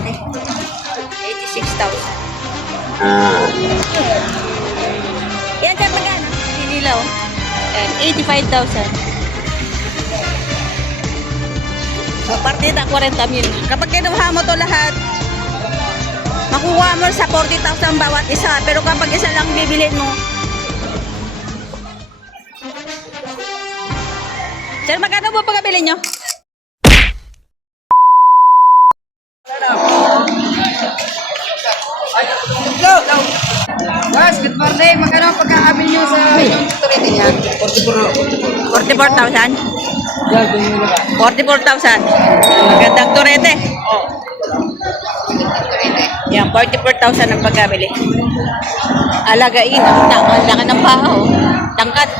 laki. 86,000. Yan, sir, magkano? Sinilaw. Yan, 85,000. So, partida 40,000. Kapag kinuha mo to lahat, makuha mo sa 40,000 bawat isa. Pero kapag isa lang bibilin mo, sir, magkano po pagkabili nyo? Guys, good morning. Magkano ang pagkakabil nyo sa turete niya? 44,000? 44,000. Magandang turete. Yan, 44,000 ang pagkabili. Alagain. Ang laki ng pao. Tangkat.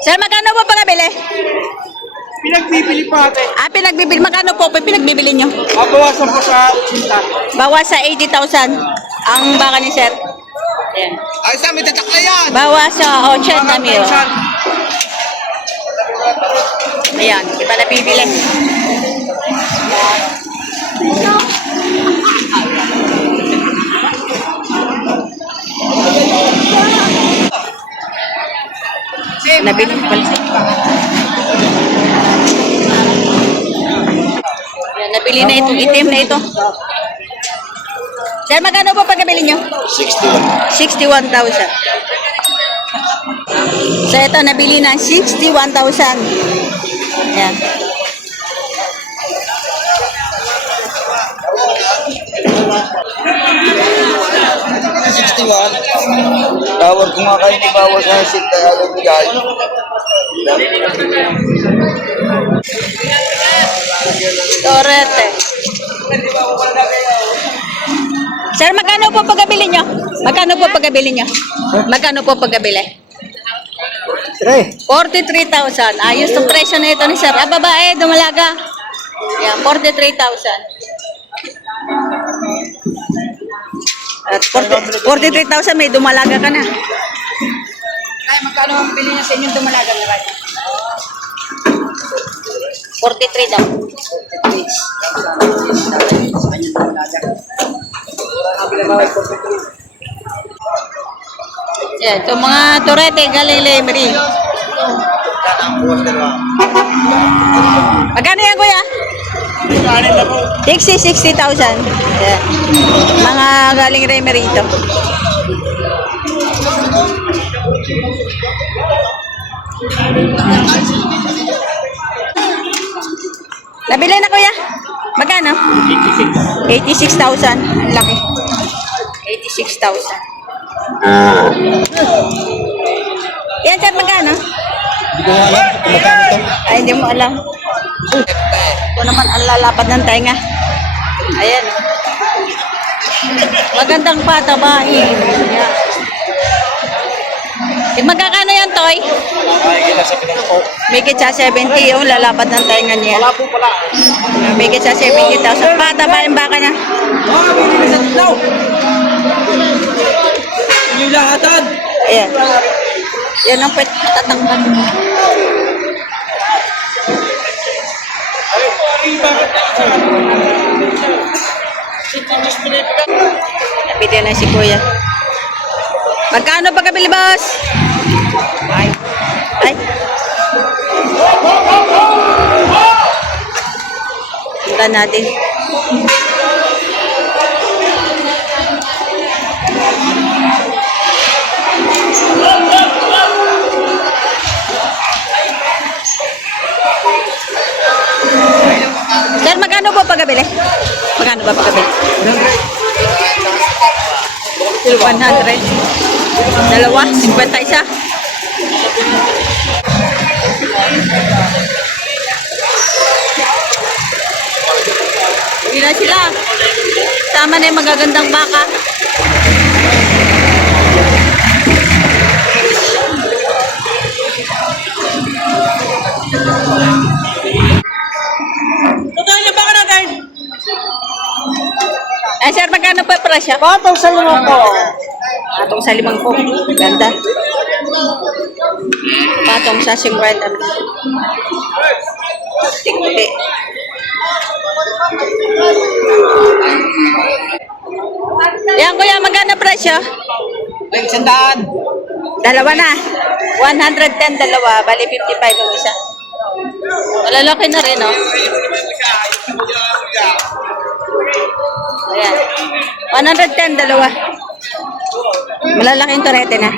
Sir, magkano po pagkabili? Pinagbibili pa ate. Pinagbibili. Magkano po pinagbibili nyo? Bawasan po sa 80. Bawas sa 80,000 ang baka ni sir. Ayan. Ay, sa may tatakla yan. Bawas sa 80,000. Ayan, iba na bibili. Nabili pala. Ayan, nabili na itong itim na ito. Sir, magkano po pagkabili nyo? 61,000. So, ito, nabili na 61,000. Ayan. Bawal kumakain ni bawal sa sit kaya bigay. Torete. Sir, magkano po pagkabili nyo? Magkano po pagkabili nyo? Magkano po pagkabili? 43,000. Ayos ang presyo na ito ni sir. Babae, dumalaga. Yan, 43,000. At 43,000 may dumalaga ka na. Ay, magkano ang bili niya sa inyong dumalaga na right? 43 daw. Yan, ito mga turete, galing Lemery. Magkano yan, kuya? 60,000. Yan. Mga galing Lemery ito. Nabili na, kuya? Magkano? 86,000. Laki. 86,000. Yan, sir, magkano? Hindi ko alam kung magkano ito. Ay, hindi mo alam. Ito naman ang lalapad ng tenga. Ayan. Magandang patabain. Yan. Magkakano yan, Toy? May kitsa 70 yung lalapad ng tenga niya. Wala po pala. May kitsa 70,000. Patabain baka na. Bili sa tulaw. Yung lahatan. Ayan. Yan ang pwede matatangkan. Napili na si kuya. Magkano pagkabili, boss? Ay. Ay. Punta natin. Sir, magkano po pagkabili? Magkano ba pagkabili? 100. Dalawa, 51. Hindi na sila. Sama na yung magagandang baka. Ay, sir, magkano pa presyo? Batong sa limang po. Atong sa 5 po. Ganda. patong sa 50 mil. Puti. Yan kuya, magkano presyo? Ay, 100. Dalawa na. 110 dalawa, bali 55 ang isa. Malalaki na rin, oh. Ayan. 110 dalawa. Malalaking torete na.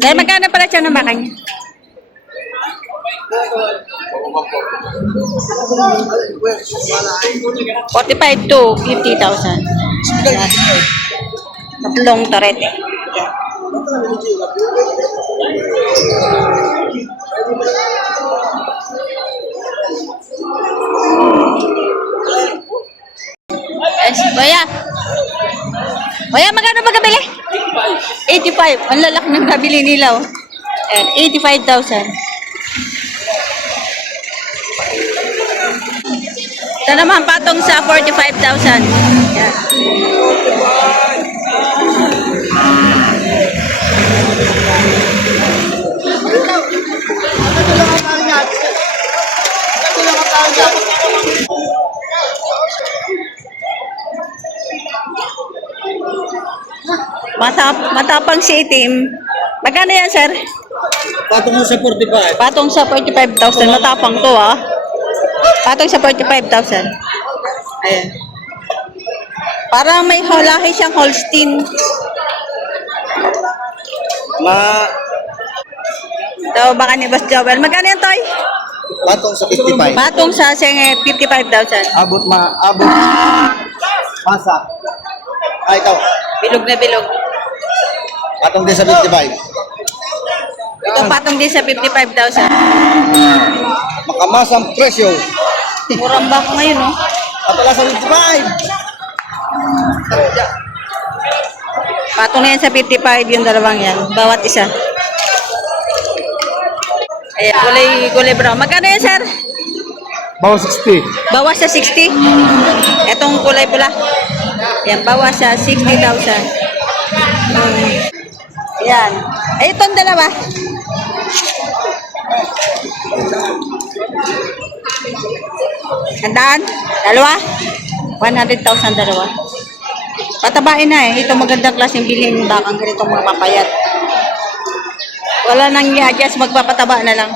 Dahil magkano pala siya ng baka niya? $45,000 to $50,000. Tatlong torete. Yes, kuya. Kuya, magkano ba kabili? 85. Ang lalaki ng kabili nila, oh. Ayan, 85,000. Ito naman, patong sa 45,000. Ayan. Matapang si itim. Magkano yan, sir? Patong mo sa 45. Patong sa 45,000. Matapang to, ah. Patong sa 45,000. Ayan. Parang may lahi siyang Holstein. Ito, baka ni Boss Joel. Magkano yan, Toy? Patong sa 55. Patong sa 55,000. Abot. Masa. Ay, ikaw. Bilog na bilog. Patong din sa 55. Ito, patong din sa 55,000. Makamasang presyo. Murang bako ngayon, no? Patala sa 55. Patong na yan sa 55, yung dalawang yan. Bawat isa. Ayan, kulay brown. Magkano yan, sir? Bawa 60. Bawas sa 60. Itong kulay pula. Ayan, bawas sa 60,000. Ayan. Ay, itong dalawa. Handaan? Dalawa? 100,000 dalawa. Patabain na eh. Ito magandang klaseng bilhin bakang ganitong mga papayat. Wala nang i-adjust, magpapataba na lang.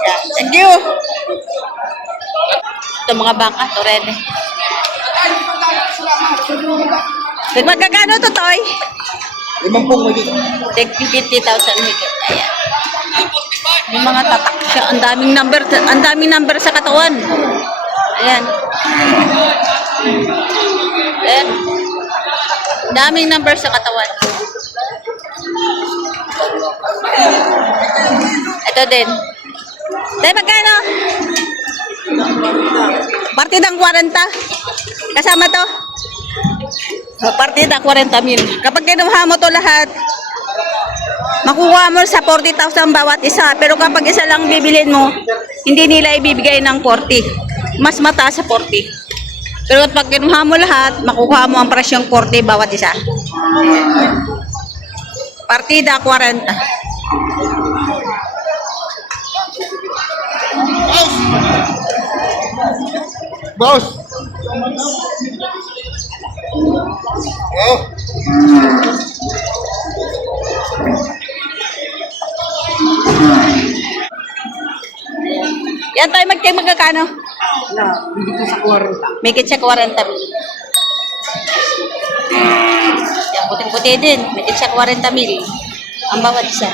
Yeah. Thank you. Ito mga baka, torete. Magkakano to, Toy? 50 magiging. Take 50,000 higit. Ayan. May mga tatak siya. Ang daming number sa katawan. Ayan. Ayan. Daming number sa katawan. Ito din. Dahil magkano? Partidang 40. Kasama to? Partida 40,000. Kapag kinuha mo to lahat, makukuha mo sa 40,000 bawat isa. Pero kapag isa lang bibilin mo, hindi nila ibibigay ng 40. Mas mataas sa 40. Pero pag kinuha mo lahat, makukuha mo ang presyong 40 bawat isa. Partida 40. Boss! Oh! Yan tayo magkano? Dito sa 40. May kitsa 40 mil. Yan, puting-puti din. May kitsa 40 mil. Ang bawat isa.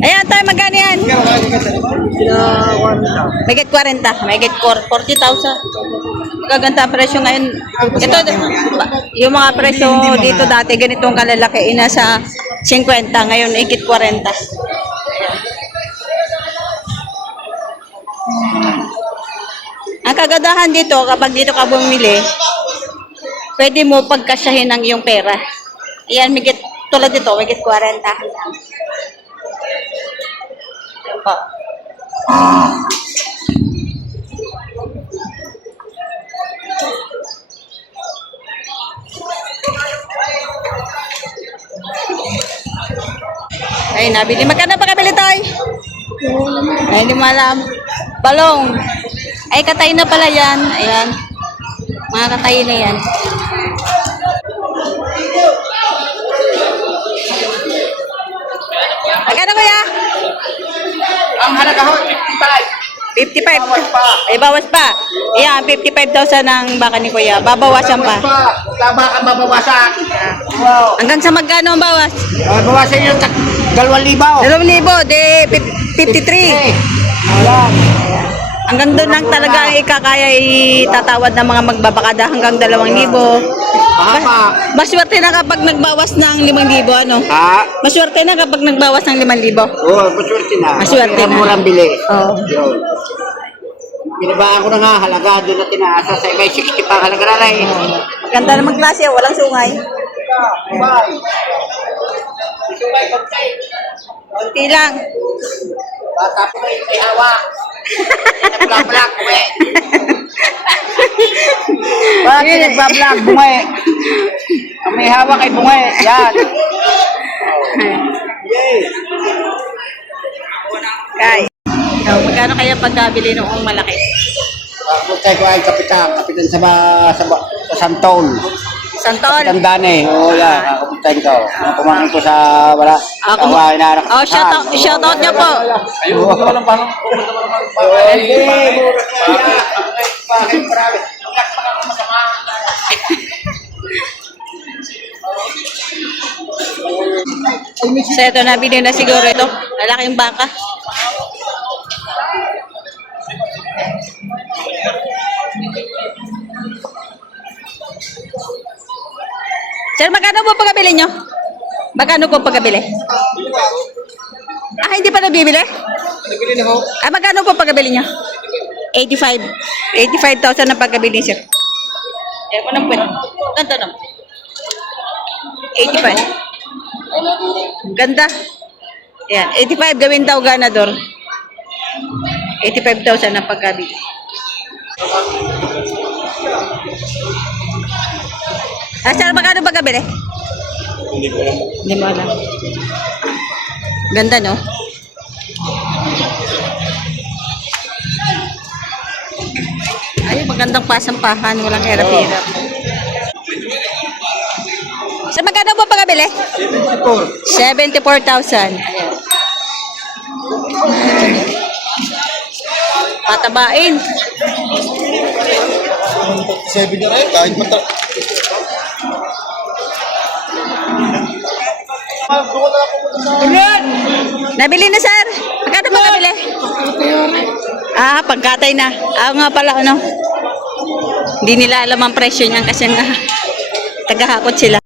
Ayan tayo, magkano yan? May get 40. May get 40,000. Magaganda ang presyo ngayon. Ito, yung mga presyo dito dati, ganitong kalalaki, nasa 50. Ngayon, ikit 40. kagandahan dito, kapag dito ka bumili, pwede mo pagkasyahin ang iyong pera. Ayan, migit, tulad dito, migit 40 lang. Ayan po. Ay, nabili. Magkano pa kabili tayo? Ay, hindi mo alam. Balong. Ay, katay na pala yan. Ayan. Mga katay na yan. Magkano kuya? Ang halaga ho, 55. 55. Ay, bawas pa. Ayan, 55,000 ang baka ni kuya. Babawasan pa. Tama ka babawasan. Wow. Hanggang sa magkano ang bawas? Bawasan yung 2,000. 2,000. De, 53. Ayan. Hanggang doon lang talaga ang ikakaya itatawad ng mga magbabakada hanggang 2,000. Mahaba. Maswerte na kapag nagbawas ng 5,000, ano? Ha? Maswerte na kapag nagbawas ng 5,000. Oo, maswerte na. Maswerte na. Murang bili. Oo. Yun. Binabaan ko na nga, halaga doon na tinaasa sa may 60 pa halaga na rin. Ganda naman klase, walang sungay. Konti lang. Bata po kayo may hawak. Nagbablak, buwe. Bakit nagbablak, bunga may hawak kay bunga yan. Yay! Kay. Ikaw, magkano kaya pagkabili noong malaki? Puntay ko ay kapitan sa Santol. Santol? Kapitan Dane, oo yan, kapitan ko. Kumain ko sa wala. Inaarap. Oh, shoutout niyo po. Ayun, walang parang pumunta pa naman. So, ito, nabili na siguro ito. Lalaking baka. Sir, magkano po pagkabili nyo? Magkano po pagkabili? Ah, hindi pa nabibili? Nabili na ho. Ah, magkano po pagkabili nyo? 85. 85,000 ang pagkabili, sir. Kaya ko nang pwede. Ganda naman. 85. Ganda. Ayan, 85 gawin daw ganador. 85,000 ang pagkabili. Ah, sir, magkano pagkabili? Hindi ko alam. Hindi mo alam. Ganda, no? Ay, magandang pasampahan. Walang hirap-hirap. Sir, magkano po pagkabili? 74,000. Ayan. Patabain. 7 na rin, kahit mata. Nabili na, sir. Magkano ba nabili? Ah, pagkatay na. Ah, nga pala, ano? Hindi nila alam ang presyo niyan kasi nga tagahakot sila.